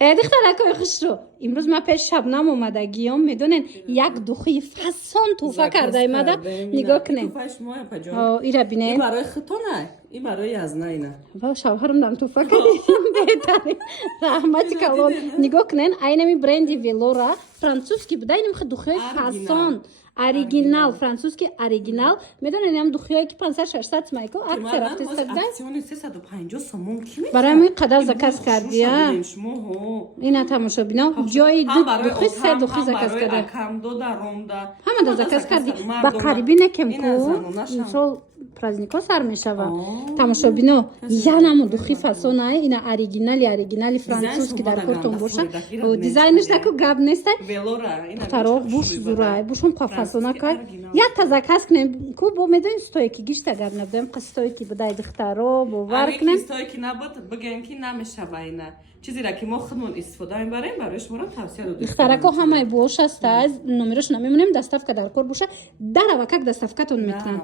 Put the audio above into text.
دخترکای خوشرو امروز ما پیش شبنم اومدگیام میدونین یک دخی فسان توفه کرده ایمده نگاه کنین ایره بینین این برای خطانه این برای از نه با شوهرم دم توفه کردیم بهتره رحمتی کلون نگاه کنین اینمی برندی ویلورا فرانسوزکی بوده اینم خود دخی فسان اوریجینال فرانسوزکی اوریجینال میدونین هم دخیایی که 500-600 مایکو اکثر رفته استفاده اکسیون 350 سومون کی میده برای من قدر زکاس کردی اینا تماشا بینا جای دو دخی سه دخی زکاس کرده کم دو درم ده همه دا زکاس کردی با قریبی نکم کو امسال پرازنیکا سر میشوه تماشا بینا یعنی دخی فسانه اینا اوریجینالی فرانسوزکی در کارتون باشه و دیزاینش نکو گاب نیسته تراغ بوش زورای بوشون فسانه که یا تزکاس کنیم کو با میدونین ستایی که گیشت اگر نبودیم قصتایی که بدای دخترا باور کنیم قصتایی که نبود بگن که نمیشه باینه چیزی را که ما خودمون استفاده میبریم برایش مرا توصیه دادیم دخترکا همه باش است از نمرش نمیمونیم دستافکه در کار باشه در وکک دستافکتون میکنن